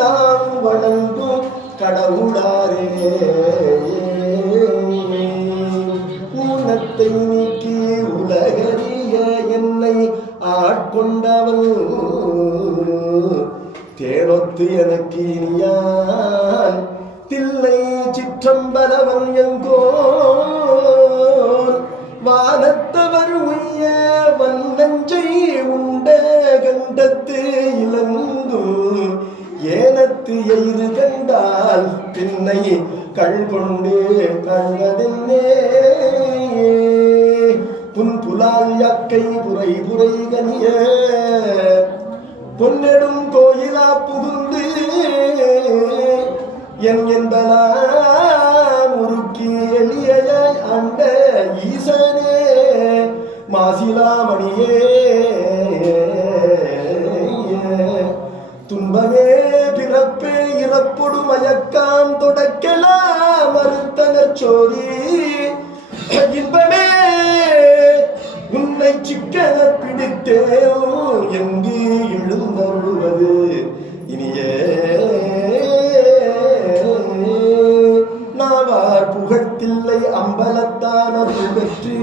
நாம் வணங்கும் கடவுளாரே ஊனத்தை நீக்கி உலகறிய என்னை ஆட்கொண்டவன் தேனொத்து எனக்கு இனியான் தில்லை சிற்றம்பலவன் எங்கோ வானத்தவர் உய்ய வந்தஞ்சை உண்ட கண்டத்து இளம் ஏனத்து எய்து கண்டால் பின்னை கள் கொண்டு புன் புலால் யாக்கை புரை புரை கனிய. பொன்னெடும் கோயிலா புகுந்து என் என்பலாம் உருக்கி எளிய அண்ட ஈசனே. மாசிலாமணியே துன்பமே பிறப்பே இறப்பொடு மயக்காம் தொடக்கலாம் மறுத்தனர் சோதி. இன்பமே உன்னை சிக்கன பிடித்தேன் எங்கு எழுந்தருள்வது? இனியே நாவார் புகழ்த்தில்லை அம்பலத்தான அருள் பெற்று.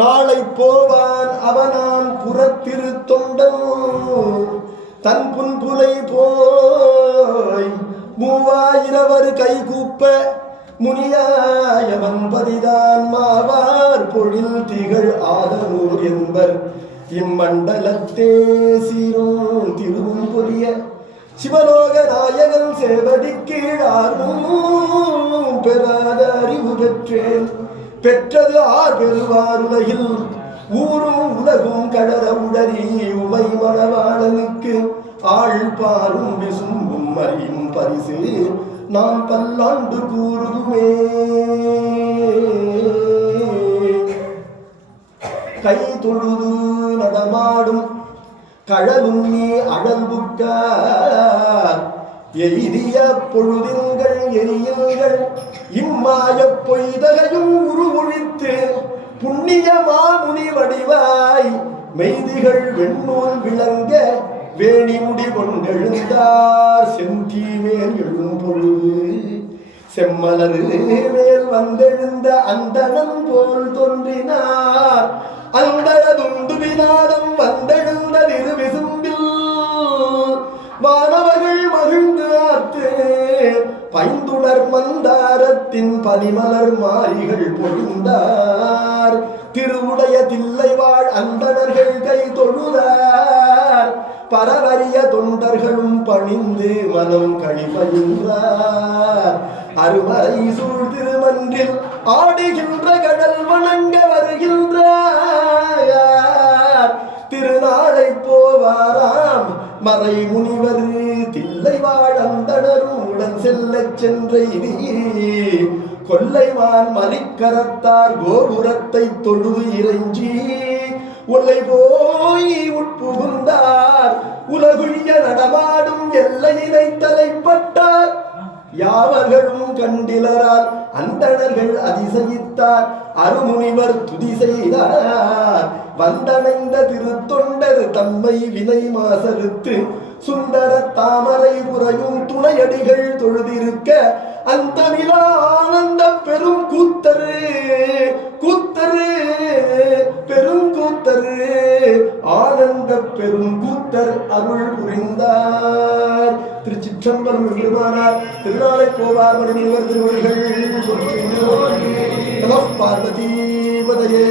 நாளை போவான் அவனான் புறத்திரு தொண்டன் தன் புன்புலை போய் மூவாயிரவர் கைகூப்ப முனியாயவன் பதிதான் மாவார் பொழில் திகழ் ஆதனூர் என்பர். இம்மண்டலத்தே சீரும் திருவும் பொரிய சிவலோக நாயகன் சேவடி கீழாரும் பெறாத அறிவு பெற்றேன். பெற்றது ஆர் பெறுவார் உலகில் ஊரும் உலகும் கடற உட பாரும் விசும்பும் அறியும் பரிசு. நாம் பல்லாண்டு கூறுதுமே. கை தொழுது நடமாடும் கழலும் நீ அழல்புக்கார் எய்திய பொழுதுங்கள் எரியுங்கள். இம்மாய பொய்தகையும் உருவொழித்து புண்ணியமா முனி வடிவாய். மெய்திகள் வெண்ணூல் விளங்க வேணி முடி கொண்டெழுந்தார் செந்தீமேல் எழும் பொழுது செம்மலர் மேல் வந்தெழுந்த அந்தனம் போல் தோன்றினார். அந்தரதுண்டு வினாதம் வந்தெழுந்த திருவிசும்பில் வானவர்கள் மகிழ்ந்து ஆர்த்து பைந்துணர் மந்தாரத்தின் பனிமலர் மாரிகள் பொழிந்தார். திருவுடைய தில்லை வாழ் அந்தணர்கள் பரவரிய தொண்டர்களும் பணிந்து மனம் கழிப்பகின்றார் அருமறை சூழ் திருமன்றில் ஆடுகின்ற கடல் வணங்க வருகின்றார். திருநாளை போவாராம் மறை முனிவர் தில்லை வாழந்தடரும் உடன் செல்ல சென்ற இது கொல்லைமான் மறிக்கரத்தார் கோபுரத்தை தொழுது இறைஞ்சி. உள்ளே போய் உட்புகுந்தார். உலகுழிய நடமாடும் எல்லையினை தலைப்பட்டார். யாவர்களும் கண்டிலரால் அந்தணர்கள் அதிசயித்தார். அருமுனிவர் துதி செய்தார். வந்தடைந்த திருத்தொண்டர் தம்மை வினை மாசறுத்து சுந்தர தாமரை புறையும் துணையடிகள் தொழுதிருக்க அந்த ஆனந்த பெரும் கூத்தரு கூத்தரு ஆனந்த பெரும் கூத்தர் அருள் புரிந்தார். திருச்சிற்றம்பலம் பெருமானார் திருநாளை போவார் மனிதர் திருவர்கள் பார்வதி பதையே